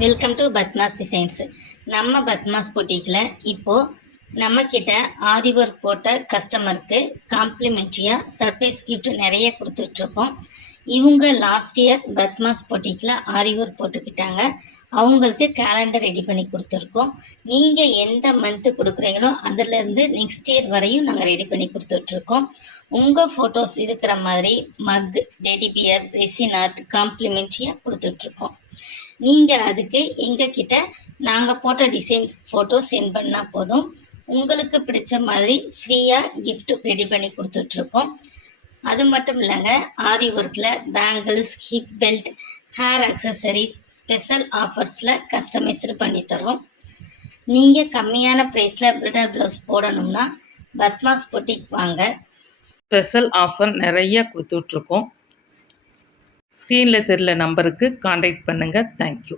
Welcome to Padma's designs. நம்ம பத்மாஸ் பொட்டிக்கில் இப்போது நம்மக்கிட்ட ஆரி ஒர்க் போட்ட கஸ்டமருக்கு காம்ப்ளிமெண்ட்ரியாக சர்ப்ரைஸ் கிஃப்ட் நிறைய கொடுத்துட்ருக்கோம். இவங்க லாஸ்ட் இயர் பத்மாஸ் பொட்டிக்கில் ஆரி ஒர்க் போட்டுக்கிட்டாங்க. அவங்களுக்கு கேலண்டர் ரெடி பண்ணி கொடுத்துருக்கோம். நீங்கள் எந்த மந்த்து கொடுக்குறீங்களோ அதிலேருந்து நெக்ஸ்ட் இயர் வரையும் நாங்கள் ரெடி பண்ணி கொடுத்துட்ருக்கோம். உங்கள் ஃபோட்டோஸ் இருக்கிற மாதிரி மக், டெடி பியர், ரெசின் ஆர்ட் காம்ப்ளிமெண்ட்ரியாக கொடுத்துட்ருக்கோம். நீங்கள் அதுக்கு எங்ககிட்ட நாங்கள் போட்ட டிசைன்ஸ் ஃபோட்டோ சென்ட் பண்ணால் போதும். உங்களுக்கு பிடிச்ச மாதிரி ஃப்ரீயாக கிஃப்ட் ரெடி பண்ணி கொடுத்துட்ருக்கோம். அது மட்டும் இல்லைங்க, ஆரி ஒர்க்கில் bangles, hip belt, hair accessories special ஆஃபர்ஸில் கஸ்டமைஸ்டு பண்ணித்தரோம். நீங்கள் கம்மியான ப்ரைஸில் பிரிட்டல் ப்ளவுஸ் போடணும்னா பத்மாஸ் பொட்டிக் வாங்க. ஸ்பெஷல் ஆஃபர் நிறைய கொடுத்துட்ருக்கோம். ஸ்க்ரீனில் தெரில நம்பருக்கு காண்டாக்ட் பண்ணுங்கள். தேங்க்யூ.